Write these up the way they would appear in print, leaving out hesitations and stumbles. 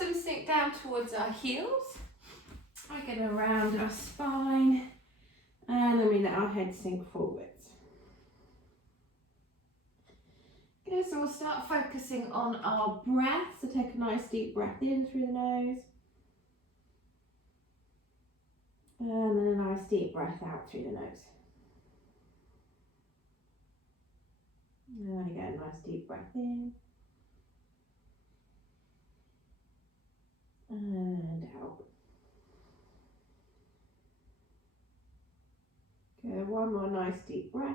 bottom sink down towards our heels. We're going to round our spine, and then we let our head sink forwards. Okay, so we'll start focusing on our breath. So take a nice deep breath in through the nose. And then a nice deep breath out through the nose. And again, nice deep breath in. And out. Okay, one more nice deep breath.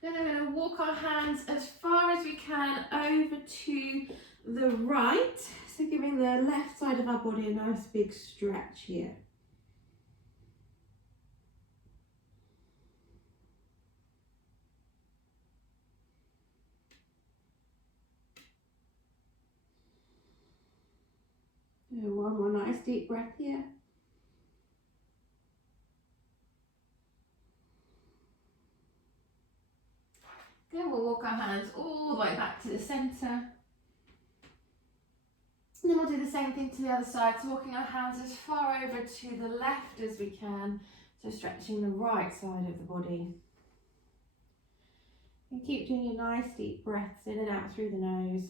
Then we're going to walk our hands as far as we can over to the right. So giving the left side of our body a nice big stretch here. One more nice deep breath here. Then we'll walk our hands all the way back to the centre. And then we'll do the same thing to the other side, so walking our hands as far over to the left as we can, so stretching the right side of the body. And keep doing your nice deep breaths in and out through the nose.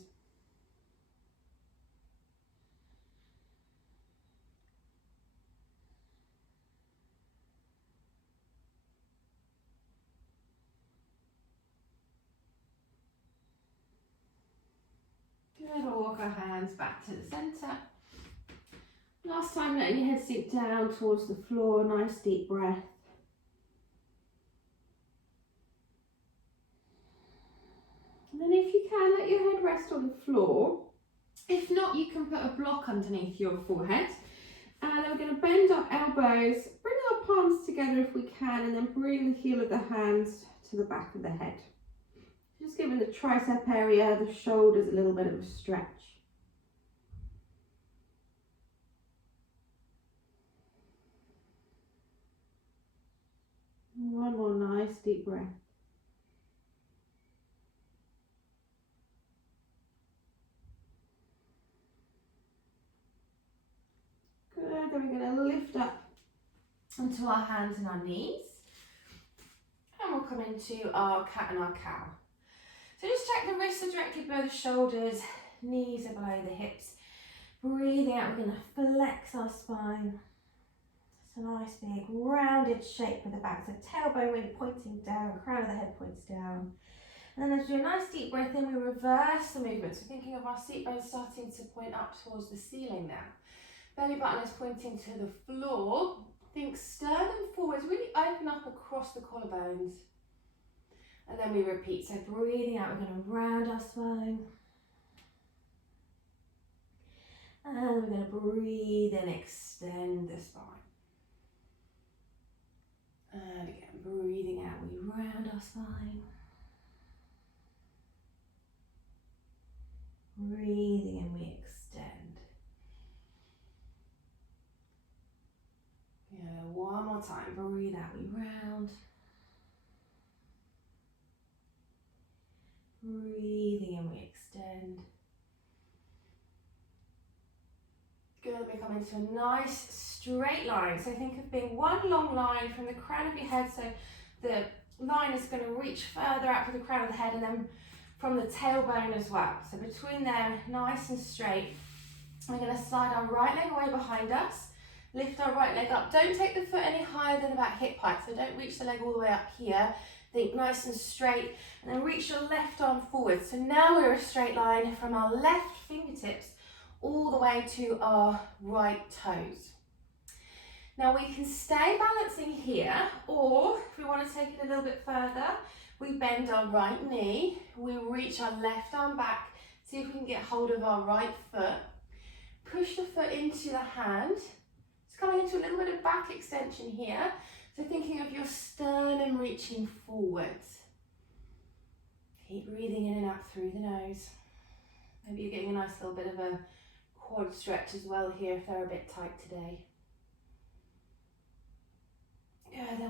Good, we'll walk our hands back to the centre. Last time, letting your head sink down towards the floor, nice deep breath. And then if you can, let your head rest on the floor. If not, you can put a block underneath your forehead. And then we're going to bend our elbows, bring our palms together if we can, and then bring the heel of the hands to the back of the head. Just giving the tricep area, the shoulders a little bit of a stretch. One more nice deep breath. Good, then we're going to lift up onto our hands and our knees. And we'll come into our cat and our cow. So just check the wrists are directly below the shoulders, knees are below the hips. Breathing out, we're going to flex our spine. It's a nice big rounded shape with the back. So tailbone really pointing down, crown of the head points down. And then as we do a nice deep breath in, we reverse the movement. So thinking of our seat bones starting to point up towards the ceiling now. Belly button is pointing to the floor. Think sternum forwards, really open up across the collarbones. And then we repeat, so breathing out, we're going to round our spine. And we're going to breathe in, extend the spine. And again, breathing out, we round our spine. Breathing in, we extend. Yeah, one more time, breathe out, we round. Breathing in, we extend. Good, we come into a nice straight line. So think of being one long line from the crown of your head. So the line is going to reach further out to the crown of the head and then from the tailbone as well. So between them, nice and straight. We're going to slide our right leg away behind us. Lift our right leg up. Don't take the foot any higher than about hip height. So don't reach the leg all the way up here. Think nice and straight, and then reach your left arm forward. So now we're a straight line from our left fingertips all the way to our right toes. Now we can stay balancing here, or if we want to take it a little bit further, we bend our right knee, we reach our left arm back, see if we can get hold of our right foot, push the foot into the hand. It's coming into a little bit of back extension here. So thinking of your sternum reaching forwards. Keep breathing in and out through the nose. Maybe you're getting a nice little bit of a quad stretch as well here if they're a bit tight today. Good,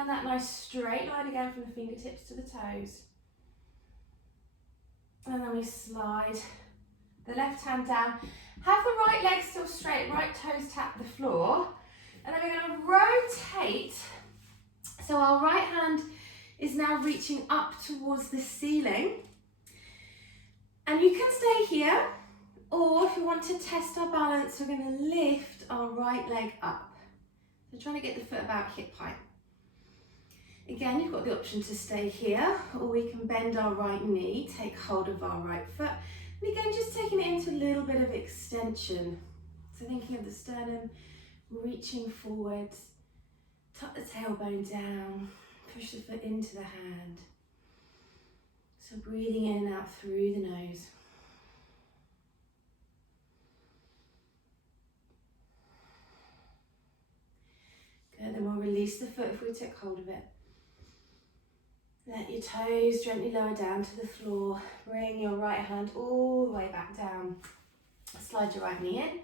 find that nice straight line again from the fingertips to the toes. And then we slide the left hand down. Have the right leg still straight, right toes tap the floor. And then we're going to rotate. So our right hand is now reaching up towards the ceiling. And you can stay here, or if you want to test our balance, we're going to lift our right leg up. So trying to get the foot about hip height. Again, you've got the option to stay here, or we can bend our right knee, take hold of our right foot. And again, just taking it into a little bit of extension. So thinking of the sternum, reaching forwards, tuck the tailbone down, push the foot into the hand. So breathing in and out through the nose. Good, then we'll release the foot if we took hold of it. Let your toes gently lower down to the floor. Bring your right hand all the way back down. Slide your right knee in.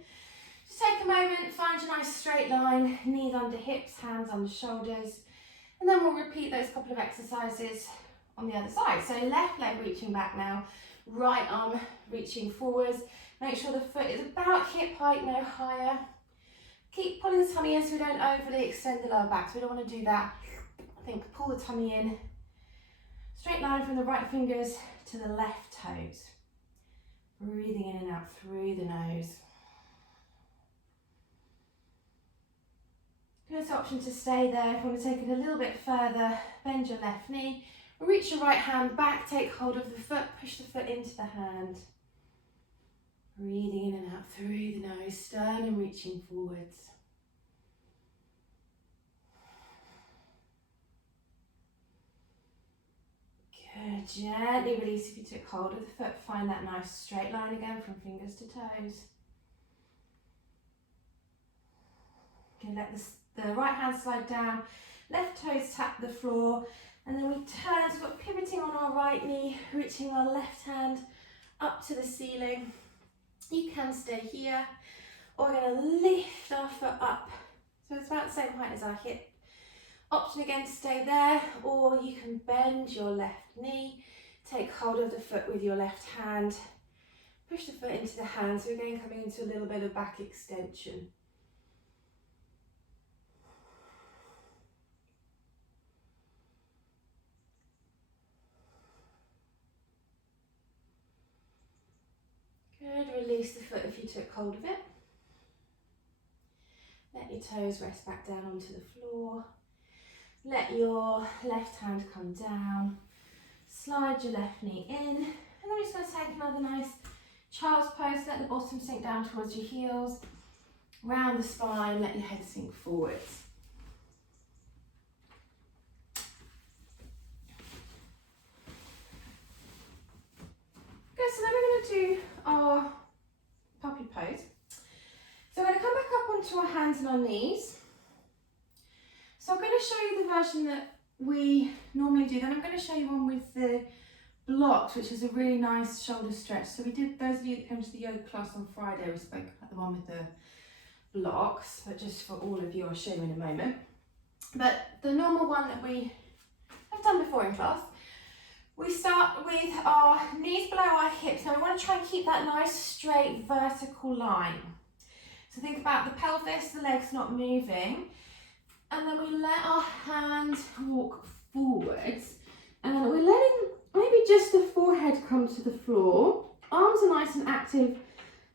Just take a moment, find your nice straight line, knees under hips, hands under shoulders. And then we'll repeat those couple of exercises on the other side. So left leg reaching back now, right arm reaching forwards. Make sure the foot is about hip height, no higher. Keep pulling the tummy in so we don't overly extend the lower back. So we don't want to do that. I think pull the tummy in. Straight line from the right fingers to the left toes. Breathing in and out through the nose. Good option to stay there. If you want to take it a little bit further, bend your left knee. Reach your right hand back, take hold of the foot, push the foot into the hand. Breathing in and out through the nose, sternum reaching forwards. Good, gently release if you took hold of the foot. Find that nice straight line again from fingers to toes. Okay, let the right hand slide down, left toes tap the floor, and then we turn, so we're pivoting on our right knee, reaching our left hand up to the ceiling. You can stay here, or we're going to lift our foot up. So it's about the same height as our hip. Option again to stay there, or you can bend your left knee, take hold of the foot with your left hand, push the foot into the hand. So again, coming into a little bit of back extension. Good, release the foot if you took hold of it. Let your toes rest back down onto the floor. Let your left hand come down. Slide your left knee in. And then we're just going to take another nice child's pose. Let the bottom sink down towards your heels. Round the spine, let your head sink forwards. Good, so then we're going to do our puppy pose. So we're going to come back up onto our hands and our knees. So I'm going to show you the version that we normally do. Then I'm going to show you one with the blocks, which is a really nice shoulder stretch. So we did, those of you that came to the yoga class on Friday, we spoke about the one with the blocks, but just for all of you, I'll show you in a moment. But the normal one that we have done before in class, we start with our knees below our hips. Now we want to try and keep that nice straight vertical line. So think about the pelvis, the legs not moving. And then we let our hands walk forwards. And then we're letting maybe just the forehead come to the floor. Arms are nice and active.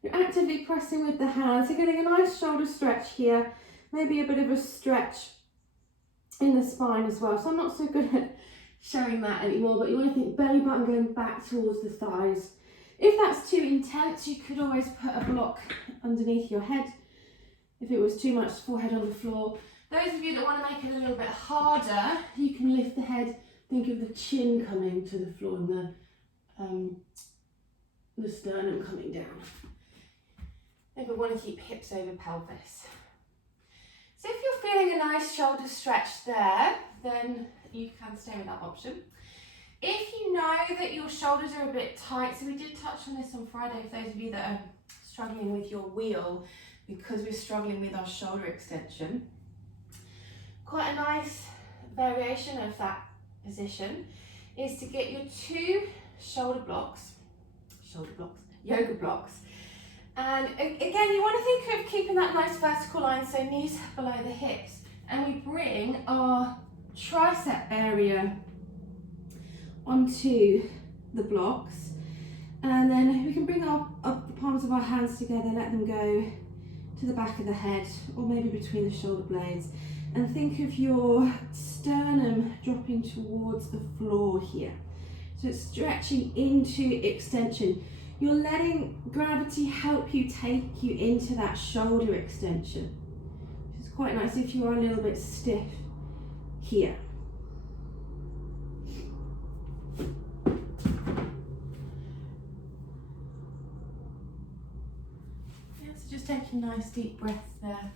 You're actively pressing with the hands. You're getting a nice shoulder stretch here. Maybe a bit of a stretch in the spine as well. So I'm not so good at showing that anymore, but you want to think belly button going back towards the thighs. If that's too intense, you could always put a block underneath your head. If it was too much forehead on the floor. Those of you that want to make it a little bit harder, you can lift the head, think of the chin coming to the floor and the sternum coming down. Then we want to keep hips over pelvis. So if you're feeling a nice shoulder stretch there, then you can stay with that option. If you know that your shoulders are a bit tight, so we did touch on this on Friday, for those of you that are struggling with your wheel, because we're struggling with our shoulder extension. Quite a nice variation of that position is to get your 2 yoga blocks. And again, you want to think of keeping that nice vertical line, so knees below the hips. And we bring our tricep area onto the blocks. And then we can bring up the palms of our hands together, let them go to the back of the head or maybe between the shoulder blades. And think of your sternum dropping towards the floor here. So it's stretching into extension. You're letting gravity help you take you into that shoulder extension. It's quite nice if you are a little bit stiff here. Yeah, so just taking nice deep breaths there.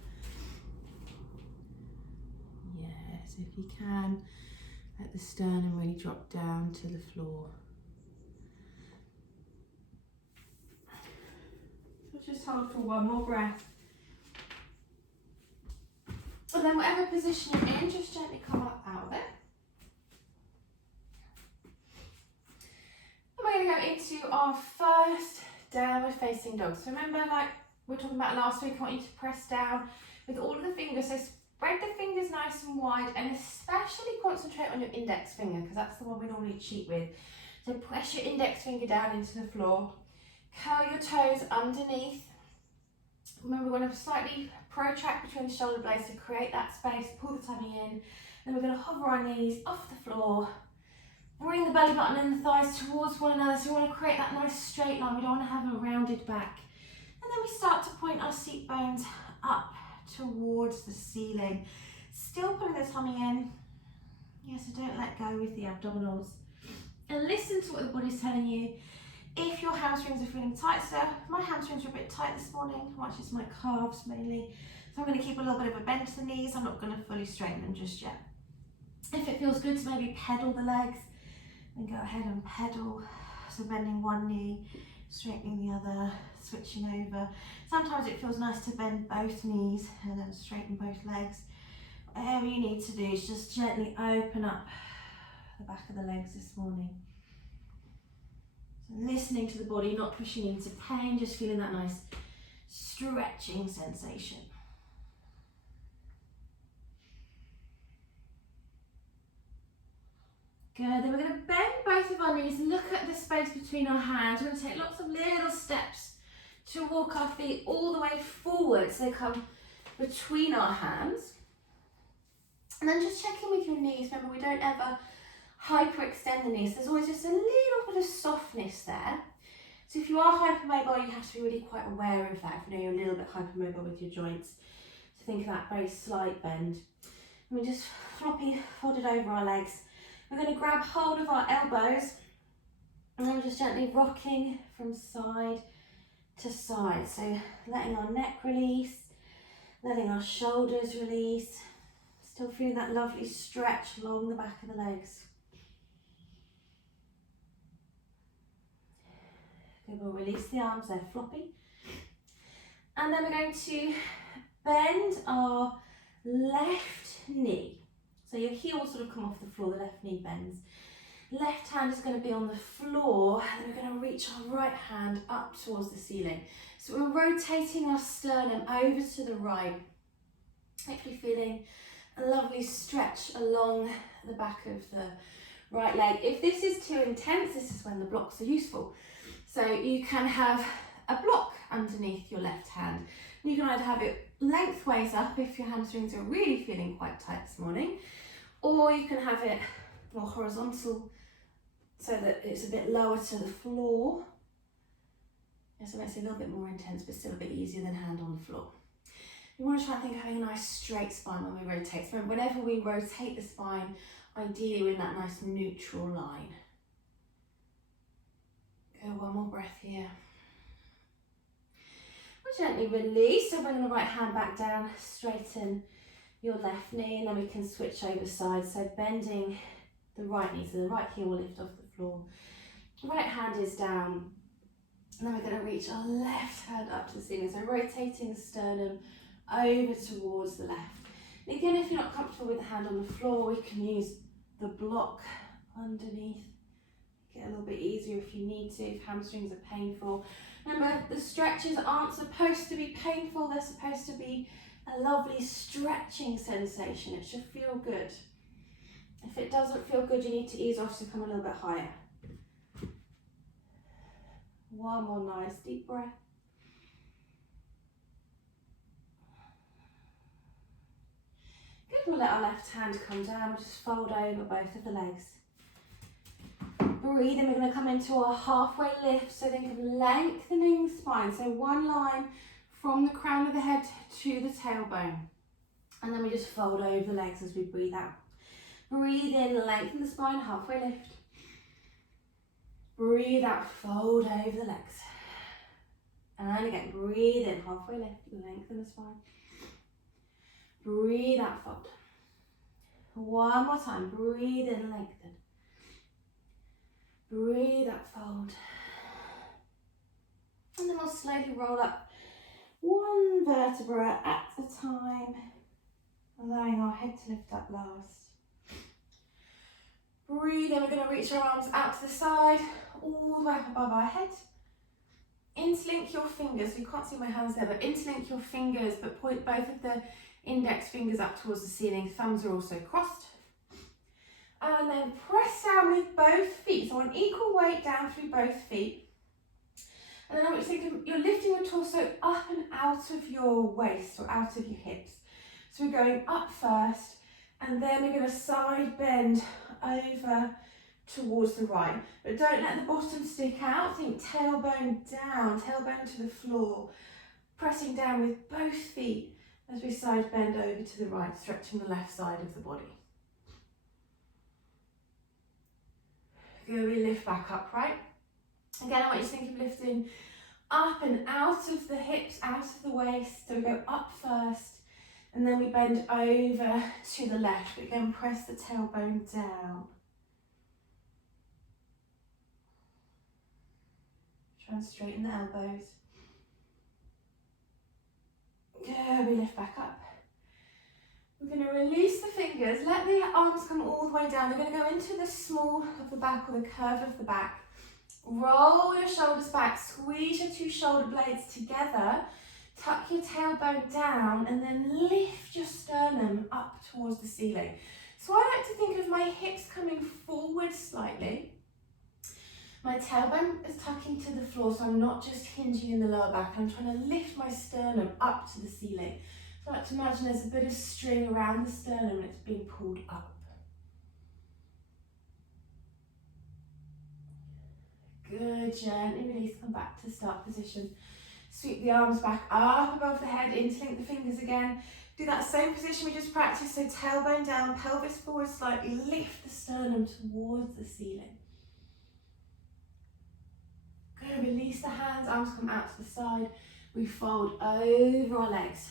Yeah, so if you can, let the sternum really drop down to the floor. So just hold for one more breath. And then whatever position you're in, just gently come up out of it. And we're going to go into our first downward facing dog. So remember, like we were talking about last week, I want you to press down with all of the fingers. So spread the fingers nice and wide, and especially concentrate on your index finger, because that's the one we normally cheat with. So press your index finger down into the floor. Curl your toes underneath. Remember, we're going to slightly protract between the shoulder blades to create that space. Pull the tummy in. Then we're going to hover our knees off the floor. Bring the belly button and the thighs towards one another. So we want to create that nice straight line. We don't want to have a rounded back. And then we start to point our seat bones up towards the ceiling. Still pulling the tummy in. Yeah, so don't let go with the abdominals. And listen to what the body's telling you. If your hamstrings are feeling tight, so my hamstrings are a bit tight this morning, much as my calves mainly. So I'm going to keep a little bit of a bend to the knees. I'm not going to fully straighten them just yet. If it feels good to maybe pedal the legs, then go ahead and pedal. So bending one knee, straightening the other, switching over. Sometimes it feels nice to bend both knees and then straighten both legs. Whatever you need to do is just gently open up the back of the legs this morning. So listening to the body, not pushing into pain, just feeling that nice stretching sensation. Good, then we're going to bend both of our knees, look at the space between our hands. We're going to take lots of little steps to walk our feet all the way forward so they come between our hands. And then just check in with your knees. Remember, we don't ever hyperextend the knees. There's always just a little bit of softness there. So if you are hypermobile, you have to be really quite aware of that. If you know you're a little bit hypermobile with your joints. So think of that very slight bend. And we just floppy folded over our legs. We're going to grab hold of our elbows and then we're just gently rocking from side to side. So letting our neck release, letting our shoulders release. Still feeling that lovely stretch along the back of the legs. Good, we'll release the arms, they're floppy. And then we're going to bend our left knee. So your heel will sort of come off the floor, the left knee bends. Left hand is going to be on the floor, and then we're going to reach our right hand up towards the ceiling. So we're rotating our sternum over to the right, hopefully feeling a lovely stretch along the back of the right leg. If this is too intense, this is when the blocks are useful. So you can have a block underneath your left hand. You can either have it lengthways up if your hamstrings are really feeling quite tight this morning, or you can have it more horizontal so that it's a bit lower to the floor. Yeah, so it's a little bit more intense, but still a bit easier than hand on the floor. You want to try and think of having a nice straight spine when we rotate. So whenever we rotate the spine, ideally we're in that nice neutral line. Go, one more breath here. We'll gently release, so bring the right hand back down, straighten your left knee, and then we can switch over sides. So bending the right knee, so the right heel will lift off the floor. Right hand is down, and then we're going to reach our left hand up to the ceiling. So rotating the sternum over towards the left. And again, if you're not comfortable with the hand on the floor, we can use the block underneath. Get a little bit easier if you need to, if hamstrings are painful. Remember, the stretches aren't supposed to be painful, they're supposed to be a lovely stretching sensation. It should feel good. If it doesn't feel good, you need to ease off, so come a little bit higher. One more nice deep breath. Good, we'll let our left hand come down, we'll just fold over both of the legs. Breathe, and we're going to come into our halfway lift, so think of lengthening the spine, so one line from the crown of the head to the tailbone, and then we just fold over the legs as we breathe out. Breathe in, lengthen the spine, halfway lift. Breathe out, fold over the legs. And again, breathe in, halfway lift, lengthen the spine. Breathe out, fold. One more time, breathe in, lengthen. Breathe out, fold. And then we'll slowly roll up one vertebra at a time, allowing our head to lift up last. Breathe in, we're going to reach our arms out to the side, all the way up above our head. Interlink your fingers, you can't see my hands there, but interlink your fingers, but point both of the index fingers up towards the ceiling, thumbs are also crossed. And then press down with both feet, so on equal weight down through both feet. And then I want you to think of, you're lifting your torso up and out of your waist or out of your hips. So we're going up first, and then we're going to side bend over towards the right. But don't let the bottom stick out, think tailbone down, tailbone to the floor. Pressing down with both feet as we side bend over to the right, stretching the left side of the body. Good, we lift back upright. Again, I want you to think of lifting up and out of the hips, out of the waist. So we go up first, and then we bend over to the left. But again, press the tailbone down. Try and straighten the elbows. Good, we lift back up. We're going to release the fingers, let the arms come all the way down. They're going to go into the small of the back or the curve of the back. Roll your shoulders back, squeeze your two shoulder blades together, tuck your tailbone down, and then lift your sternum up towards the ceiling. So I like to think of my hips coming forward slightly. My tailbone is tucking to the floor, so I'm not just hinging in the lower back. I'm trying to lift my sternum up to the ceiling. So I like to imagine there's a bit of string around the sternum and it's being pulled up. Good, gently release, come back to start position. Sweep the arms back up above the head, interlink the fingers again. Do that same position we just practiced, so tailbone down, pelvis forward slightly, lift the sternum towards the ceiling. Good, release the hands, arms come out to the side. We fold over our legs.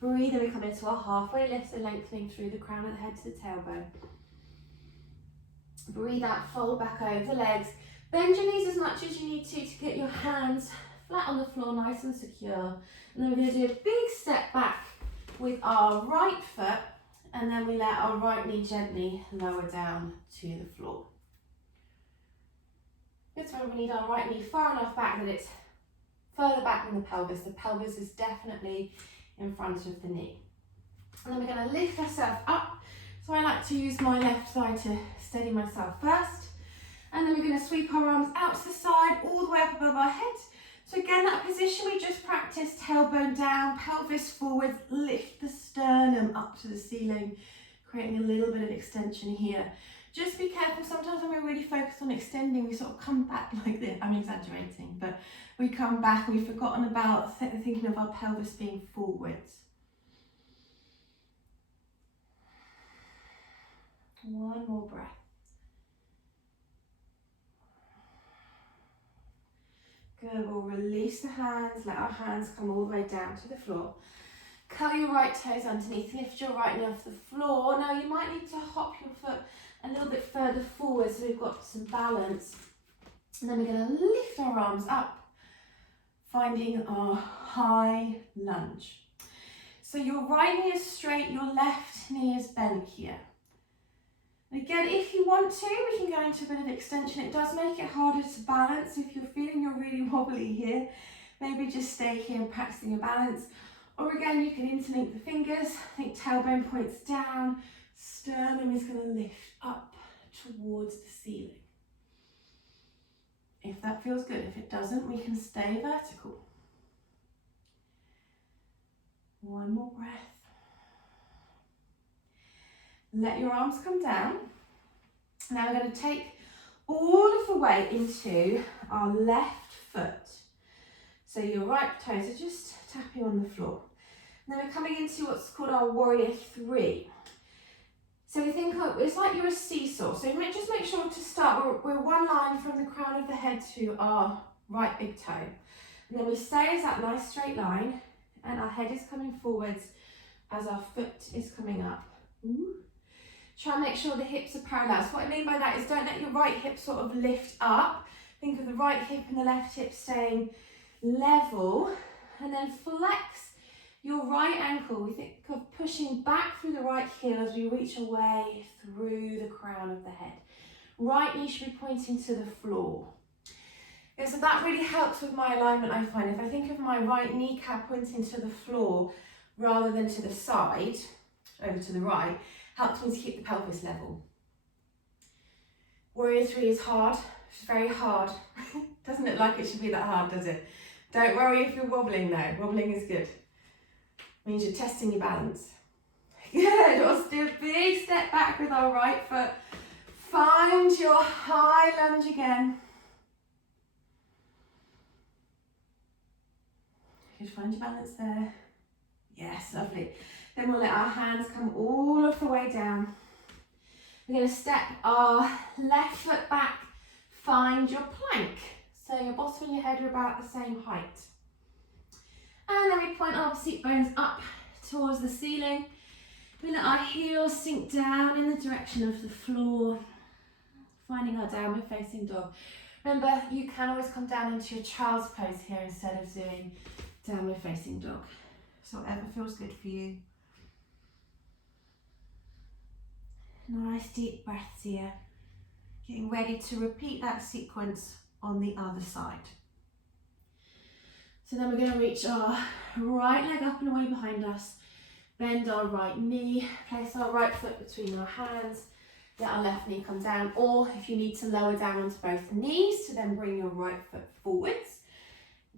Breathe and we come into our halfway lift, so lengthening through the crown of the head to the tailbone. Breathe out, fold back over the legs. Bend your knees as much as you need to get your hands flat on the floor, nice and secure. And then we're going to do a big step back with our right foot, and then we let our right knee gently lower down to the floor. This one we need our right knee far enough back that it's further back than the pelvis. The pelvis is definitely in front of the knee. And then we're going to lift ourselves up. So I like to use my left thigh to steady myself first. And then we're going to sweep our arms out to the side, all the way up above our head. So again, that position we just practiced, tailbone down, pelvis forward, lift the sternum up to the ceiling, creating a little bit of extension here. Just be careful, sometimes when we're really focused on extending, we sort of come back like this. I'm exaggerating, but we come back and we've forgotten about thinking of our pelvis being forwards. One more breath. Good, we'll release the hands, let our hands come all the way down to the floor. Curl your right toes underneath, lift your right knee off the floor. Now you might need to hop your foot a little bit further forward so we've got some balance. And then we're going to lift our arms up, finding our high lunge. So your right knee is straight, your left knee is bent here. And again, if you want to, we can go into a bit of extension. It does make it harder to balance. If you're feeling you're really wobbly here, maybe just stay here and practicing your balance. Or again, you can interlink the fingers. I think tailbone points down, sternum is going to lift up towards the ceiling. If that feels good. If it doesn't, we can stay vertical. One more breath. Let your arms come down. Now we're going to take all of the weight into our left foot. So your right toes are just tapping on the floor. And then we're coming into what's called our warrior 3. So we think it's like you're a seesaw. So just make sure to start, we're one line from the crown of the head to our right big toe. And then we stay as that nice straight line, and our head is coming forwards as our foot is coming up. Ooh. Try and make sure the hips are parallel. So what I mean by that is don't let your right hip sort of lift up. Think of the right hip and the left hip staying level, and then flex your right ankle. We think of pushing back through the right heel as we reach away through the crown of the head. Right knee should be pointing to the floor. Yeah, so that really helps with my alignment, I find. If I think of my right kneecap pointing to the floor rather than to the side, over to the right, helps me to keep the pelvis level. Warrior 3 is hard. It's very hard. Doesn't look like it should be that hard, does it? Don't worry if you're wobbling though. Wobbling is good. Means you're testing your balance. Good. Let's do a big step back with our right foot. Find your high lunge again. Good, find your balance there. Yes, lovely. Then we'll let our hands come all of the way down. We're going to step our left foot back. Find your plank. So your bottom and your head are about the same height. And then we point our seat bones up towards the ceiling. We let our heels sink down in the direction of the floor, finding our downward facing dog. Remember, you can always come down into your child's pose here instead of doing downward facing dog. So whatever feels good for you. Nice deep breaths here. Getting ready to repeat that sequence on the other side. So then we're going to reach our right leg up and away behind us, bend our right knee, place our right foot between our hands, let our left knee come down, or if you need to lower down onto both knees to then bring your right foot forwards,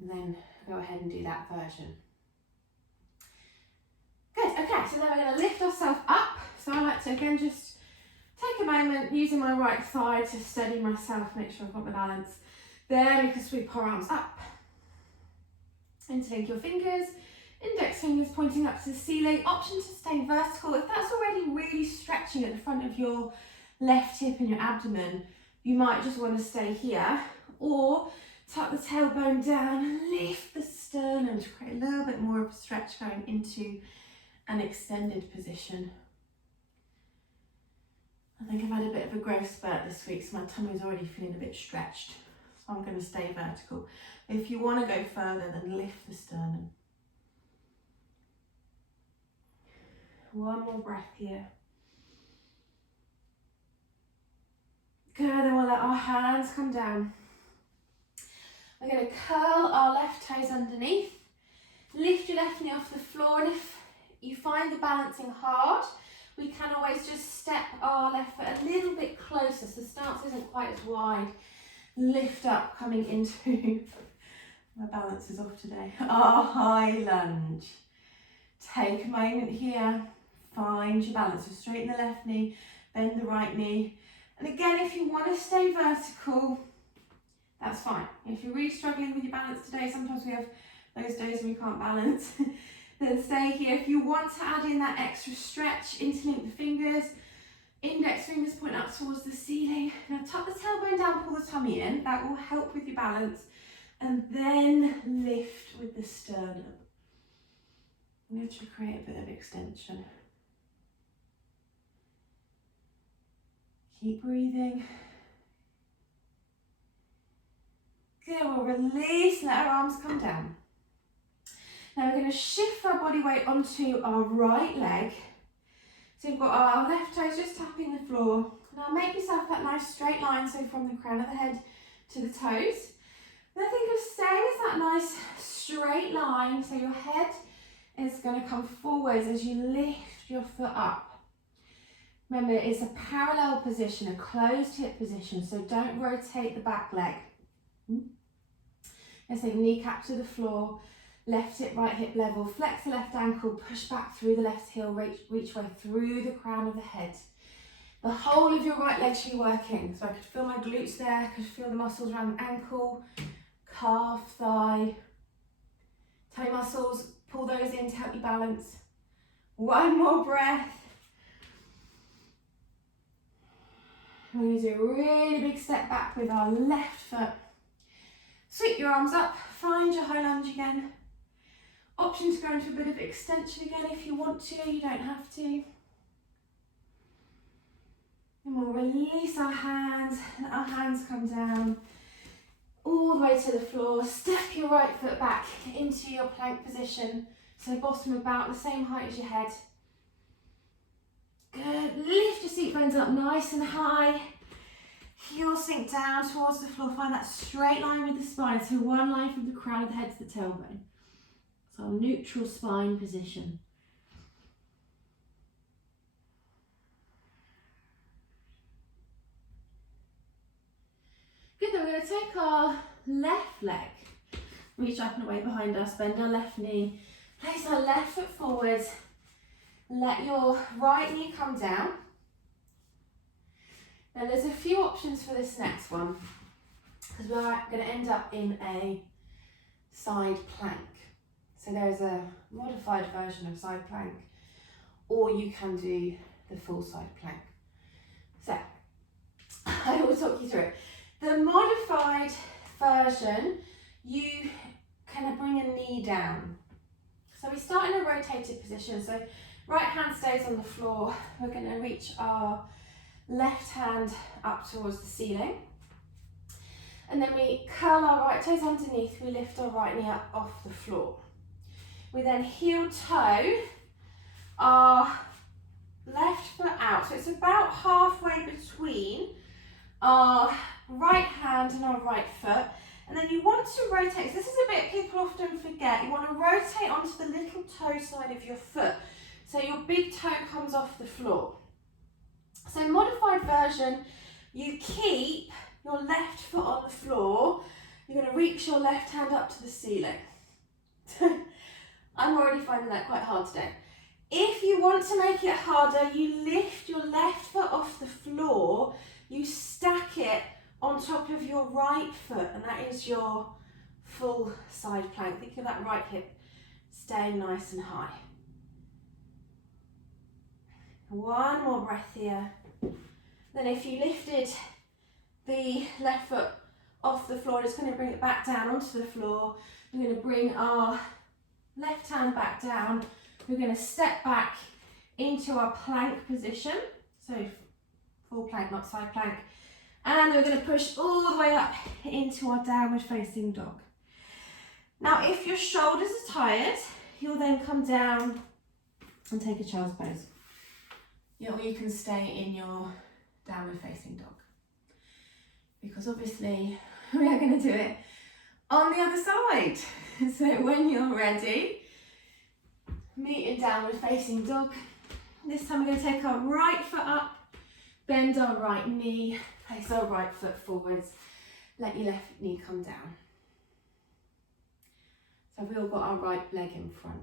and then go ahead and do that version. Good, okay, so then we're going to lift ourselves up. So I like to again just take a moment using my right thigh to steady myself, make sure I've got my balance. Then we can sweep our arms up. Interlink your fingers, index fingers pointing up to the ceiling. Option to stay vertical. If that's already really stretching at the front of your left hip and your abdomen, you might just want to stay here. Or tuck the tailbone down and lift the sternum to create a little bit more of a stretch going into an extended position. I think I've had a bit of a growth spurt this week, so my tummy's already feeling a bit stretched. So I'm going to stay vertical. If you want to go further, then lift the sternum. One more breath here. Good, then we'll let our hands come down. We're going to curl our left toes underneath. Lift your left knee off the floor, and if you find the balancing hard, we can always just step our left foot a little bit closer so the stance isn't quite as wide. Lift up, coming into, my balance is off today, our high lunge. Take a moment here, find your balance. So straighten the left knee, bend the right knee. And again, if you want to stay vertical, that's fine. If you're really struggling with your balance today, sometimes we have those days when we can't balance, then stay here. If you want to add in that extra stretch, interlink the fingers, index fingers point up towards the ceiling. Now tuck the tailbone down, pull the tummy in. That will help with your balance. And then lift with the sternum. I'm going to create a bit of extension. Keep breathing. Good, we'll release, let our arms come down. Now we're going to shift our body weight onto our right leg. So we've got our left toes just tapping the floor. Now make yourself that nice straight line, so from the crown of the head to the toes. Now think of staying with that nice straight line, so your head is going to come forwards as you lift your foot up. Remember, it's a parallel position, a closed hip position, so don't rotate the back leg. Let's take kneecap to the floor, left hip, right hip level, flex the left ankle, push back through the left heel, reach way through the crown of the head. The whole of your right leg should be working. So I could feel my glutes there, I could feel the muscles around the ankle, calf, thigh, toe muscles, pull those in to help you balance. One more breath. We're going to do a really big step back with our left foot. Sweep your arms up, find your high lunge again. Option to go into a bit of extension again if you want to, you don't have to. And we'll release our hands, let our hands come down all the way to the floor. Step your right foot back into your plank position, so bottom about the same height as your head. Good, lift your seat bones up nice and high. Heel sink down towards the floor, find that straight line with the spine, so one line from the crown of the head to the tailbone. So neutral spine position. Good, then we're going to take our left leg, reach up and away behind us, bend our left knee, place our left foot forwards, let your right knee come down. Now there's a few options for this next one, because we're going to end up in a side plank. So there's a modified version of side plank, or you can do the full side plank. So I will talk you through it. The modified version, you can bring a knee down. So we start in a rotated position. So right hand stays on the floor. We're going to reach our left hand up towards the ceiling. And then we curl our right toes underneath. We lift our right knee up off the floor. We then heel toe our left foot out. So it's about halfway between our right hand and our right foot. And then you want to rotate. So this is a bit people often forget. You want to rotate onto the little toe side of your foot, so your big toe comes off the floor. So modified version, you keep your left foot on the floor. You're going to reach your left hand up to the ceiling. I'm already finding that quite hard today. If you want to make it harder, you lift your left foot off the floor, you stack it on top of your right foot, and that is your full side plank. Think of that right hip staying nice and high. One more breath here. Then if you lifted the left foot off the floor, just going to bring it back down onto the floor. We're going to bring our left hand back down. We're going to step back into our plank position. So full plank, not side plank. And we're going to push all the way up into our downward facing dog. Now, if your shoulders are tired, you'll then come down and take a child's pose. Or you can stay in your downward facing dog, because obviously we are going to do it on the other side. So when you're ready, meet in downward facing dog. This time we're going to take our right foot up, bend our right knee, place our right foot forwards, let your left knee come down. So we've all got our right leg in front.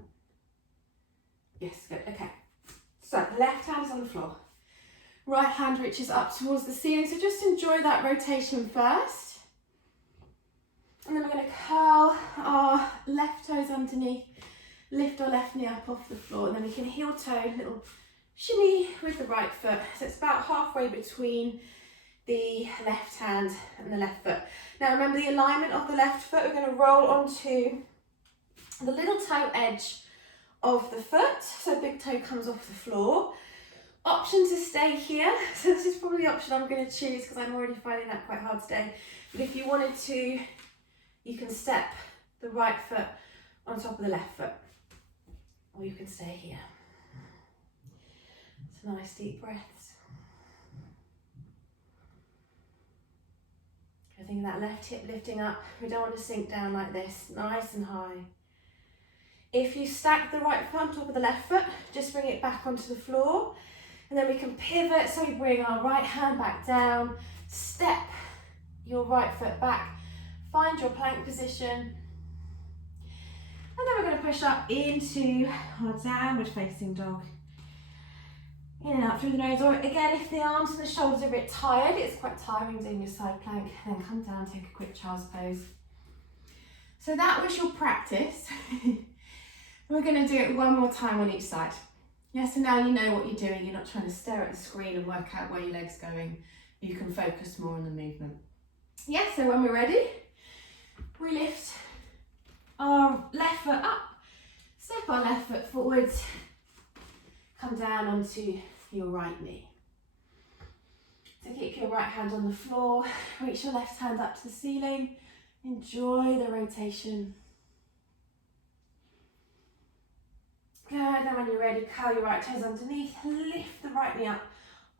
Yes, good, okay. So left hand is on the floor, right hand reaches up towards the ceiling. So just enjoy that rotation first. And then we're going to curl our left toes underneath, lift our left knee up off the floor, and then we can heel toe, little shimmy with the right foot. So it's about halfway between the left hand and the left foot. Now remember the alignment of the left foot, we're going to roll onto the little toe edge of the foot, so big toe comes off the floor. Option to stay here, so this is probably the option I'm going to choose because I'm already finding that quite hard today. But if you wanted to, you can step the right foot on top of the left foot. or you can stay here. So nice deep breaths. I think that left hip lifting up. We don't want to sink down like this, nice and high. If you stack the right foot on top of the left foot, just bring it back onto the floor. And then we can pivot, so we bring our right hand back down, step your right foot back, find your plank position. And then we're going to push up into our downward facing dog. In and out through the nose, or again, if the arms and the shoulders are a bit tired, it's quite tiring doing your side plank, then come down, take a quick child's pose. So that was your practice. We're going to do it one more time on each side. Yeah, so now you know what you're doing. You're not trying to stare at the screen and work out where your leg's going. You can focus more on the movement. Yeah, so when we're ready, we lift our left foot up, step our left foot forwards, come down onto your right knee. So keep your right hand on the floor, reach your left hand up to the ceiling, enjoy the rotation. Good, then when you're ready, curl your right toes underneath, lift the right knee up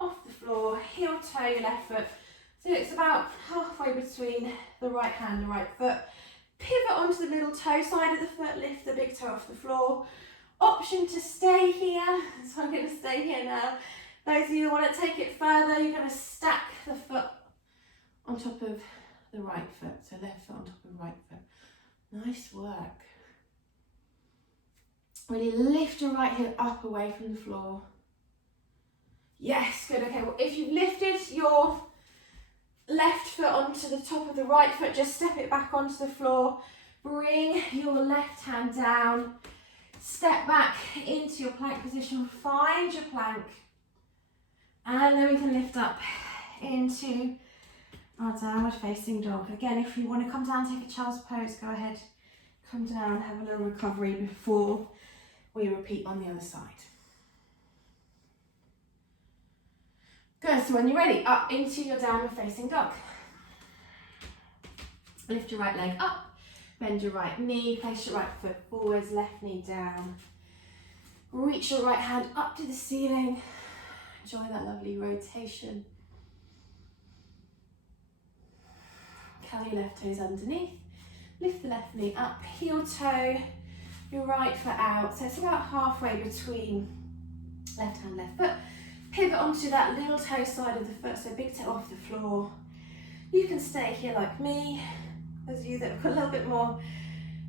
off the floor, heel toe your left foot. So it's about halfway between the right hand and the right foot. Pivot onto the middle toe side of the foot, lift the big toe off the floor. Option to stay here, so I'm going to stay here now. Those of you who want to take it further, you're going to stack the foot on top of the right foot. So left foot on top of right foot. Nice work. Really lift your right hip up away from the floor. Yes, good. Okay, well, if you've lifted your left foot onto the top of the right foot, just step it back onto the floor. Bring your left hand down. Step back into your plank position. Find your plank. And then we can lift up into our downward facing dog. Again, if you want to come down, take a child's pose, go ahead. Come down, have a little recovery before we repeat on the other side. Good, so when you're ready, up into your downward facing dog. Lift your right leg up, bend your right knee, place your right foot forwards, left knee down. Reach your right hand up to the ceiling. Enjoy that lovely rotation. Curl your left toes underneath. Lift the left knee up, heel toe, your right foot out. So it's about halfway between left hand, left foot. Pivot onto that little toe side of the foot, so big toe off the floor. You can stay here like me. Those of you that have got a little bit more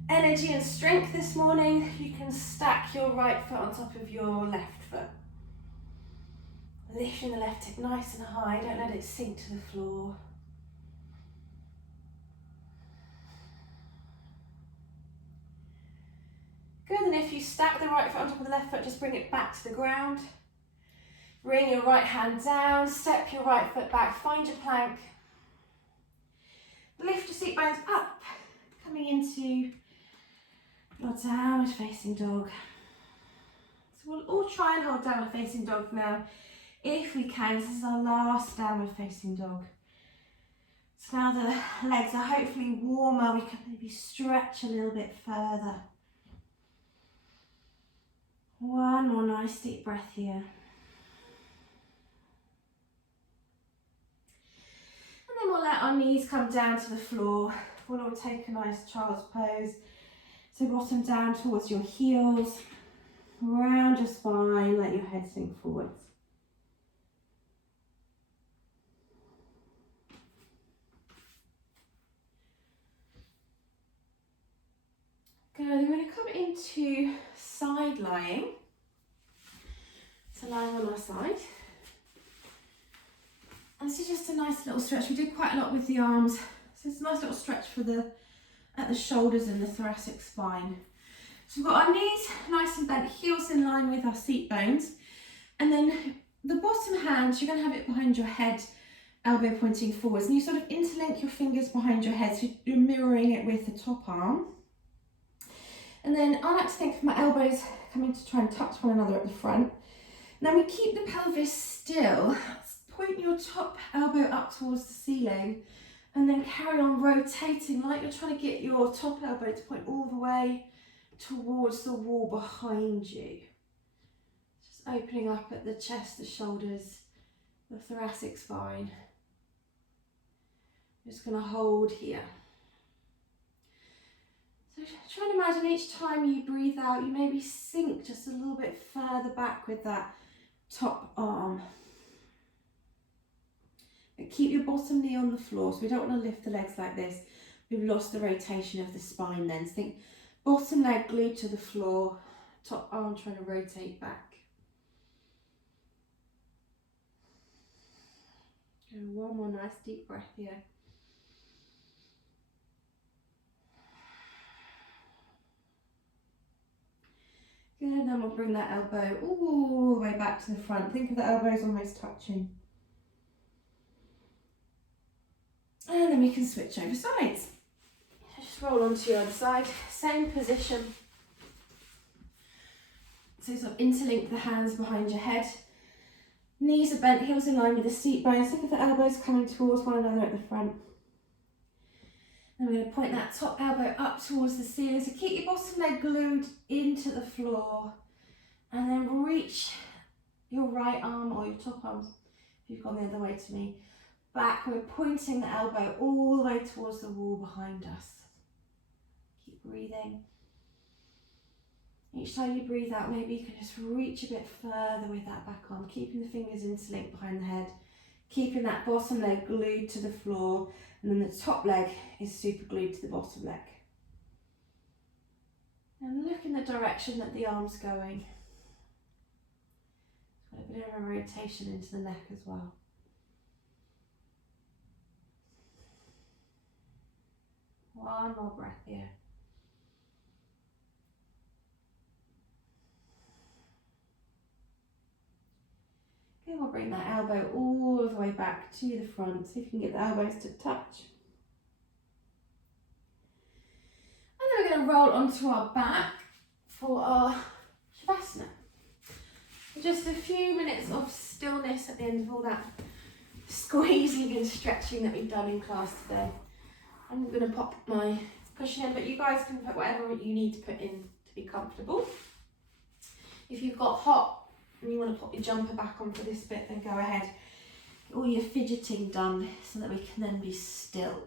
energy and strength this morning, you can stack your right foot on top of your left foot. Lifting the left hip nice and high, don't let it sink to the floor. Good, and if you stack the right foot on top of the left foot, just bring it back to the ground. Bring your right hand down, step your right foot back, find your plank. Lift your seat bones up, coming into your downward facing dog. So we'll all try and hold downward facing dog now, if we can. This is our last downward facing dog. So now the legs are hopefully warmer, we can maybe stretch a little bit further. One more nice deep breath here. And then we'll let our knees come down to the floor. We'll all take a nice child's pose. So bottom down towards your heels, round your spine, let your head sink forwards. Good, we're going to come into side lying. So lying on our side. And this is just a nice little stretch. We did quite a lot with the arms. So it's a nice little stretch for at the shoulders and the thoracic spine. So we've got our knees nice and bent, heels in line with our seat bones. And then the bottom hand, you're going to have it behind your head, elbow pointing forwards. And you sort of interlink your fingers behind your head, so you're mirroring it with the top arm. And then I like to think of my elbows coming to try and touch one another at the front. And then we keep the pelvis still. Point your top elbow up towards the ceiling and then carry on rotating like you're trying to get your top elbow to point all the way towards the wall behind you. Just opening up at the chest, the shoulders, the thoracic spine. Just going to hold here. So try and imagine each time you breathe out, you maybe sink just a little bit further back with that top arm. But keep your bottom knee on the floor, so we don't want to lift the legs like this. We've lost the rotation of the spine then. So think bottom leg glued to the floor, top arm trying to rotate back. And one more nice deep breath here. Good, and then we'll bring that elbow all the way back to the front. Think of the elbows almost touching. And then we can switch over sides. Just roll onto your other side, same position. So sort of interlink the hands behind your head. Knees are bent, heels in line with the seat bones. Think of the elbows coming towards one another at the front. And we're going to point that top elbow up towards the ceiling. So keep your bottom leg glued into the floor. And then reach your right arm or your top arm, if you've gone the other way to me, back. We're pointing the elbow all the way towards the wall behind us. Keep breathing. Each time you breathe out, maybe you can just reach a bit further with that back arm, keeping the fingers interlinked behind the head, keeping that bottom leg glued to the floor, and then the top leg is super glued to the bottom leg. And look in the direction that the arm's going. Got a bit of a rotation into the neck as well. One more breath here. Okay, we'll bring that elbow all the way back to the front. See if you can get the elbows to touch. And then we're going to roll onto our back for our Shavasana. Just a few minutes of stillness at the end of all that squeezing and stretching that we've done in class today. I'm going to pop my cushion in, but you guys can put whatever you need to put in to be comfortable. If you've got hot and you want to pop your jumper back on for this bit, then go ahead. Get all your fidgeting done so that we can then be still.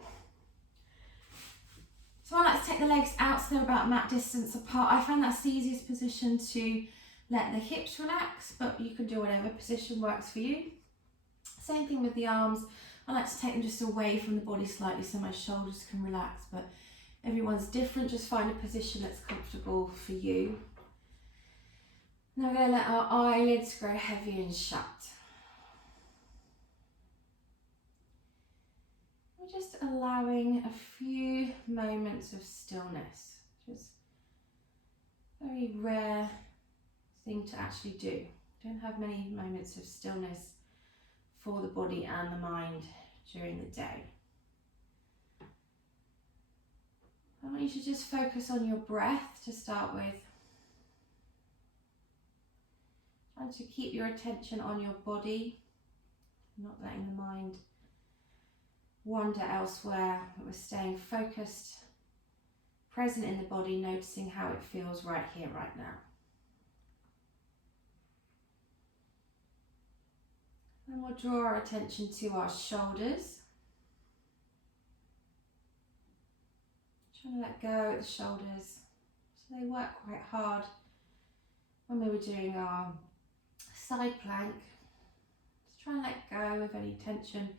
So I like to take the legs out so they're about mat distance apart. I find that's the easiest position to let the hips relax, but you can do whatever position works for you. Same thing with the arms. I like to take them just away from the body slightly so my shoulders can relax, but everyone's different. Just find a position that's comfortable for you. Now we're going to let our eyelids grow heavy and shut. We're just allowing a few moments of stillness, which is a very rare thing to actually do. Don't have many moments of stillness for the body and the mind during the day. I want you to just focus on your breath to start with. Trying to keep your attention on your body, not letting the mind wander elsewhere, but we're staying focused, present in the body, noticing how it feels right here, right now. And we'll draw our attention to our shoulders. Trying to let go of the shoulders. So they work quite hard when we were doing our side plank. Just try and let go of any tension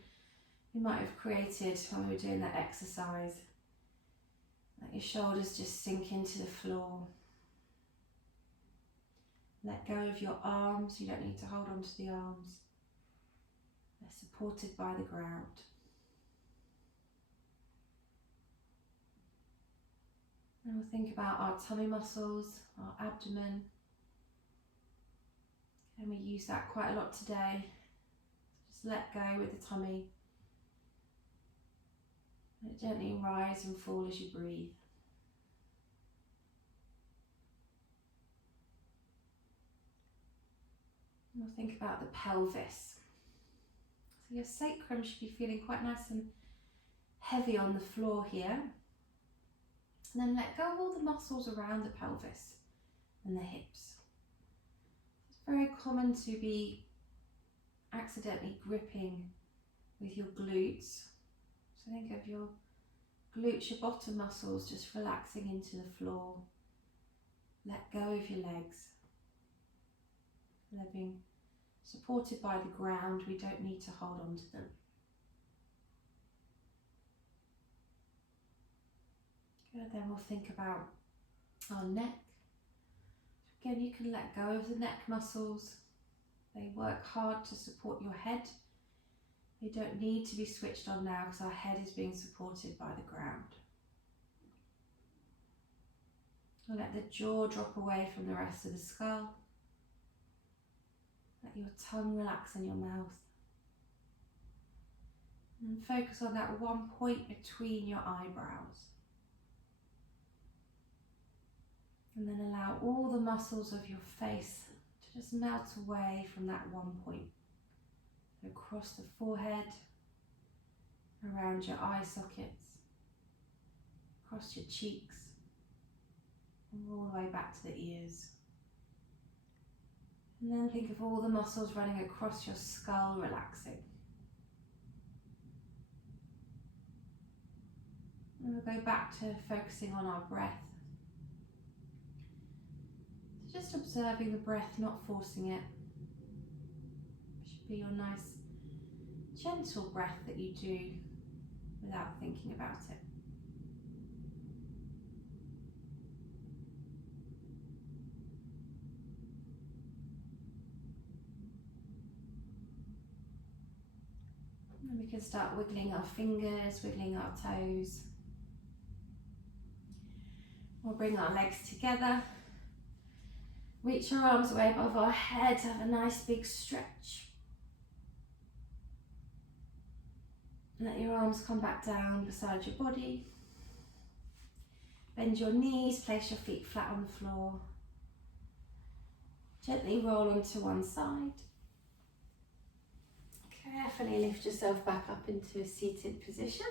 you might have created when we were doing that exercise. Let your shoulders just sink into the floor. Let go of your arms. You don't need to hold on to the arms. They're supported by the ground. And we'll think about our tummy muscles, our abdomen. And we use that quite a lot today. Just let go with the tummy. Let it gently rise and fall as you breathe. And we'll think about the pelvis. So your sacrum should be feeling quite nice and heavy on the floor here. And then let go of all the muscles around the pelvis and the hips. It's very common to be accidentally gripping with your glutes. So think of your glutes, your bottom muscles just relaxing into the floor. Let go of your legs. They're being supported by the ground. We don't need to hold on to them. Good, then we'll think about our neck. Again, you can let go of the neck muscles. They work hard to support your head. They don't need to be switched on now because our head is being supported by the ground. Let the jaw drop away from the rest of the skull. Let your tongue relax in your mouth. And focus on that one point between your eyebrows. And then allow all the muscles of your face to just melt away from that one point. Across the forehead, around your eye sockets, across your cheeks, and all the way back to the ears. And then think of all the muscles running across your skull, relaxing. And we'll go back to focusing on our breath. So just observing the breath, not forcing it. It should be your nice, gentle breath that you do without thinking about it. And we can start wiggling our fingers, wiggling our toes. We'll bring our legs together. Reach our arms away above our head, have a nice big stretch. Let your arms come back down beside your body. Bend your knees, place your feet flat on the floor. Gently roll onto one side. Carefully lift yourself back up into a seated position.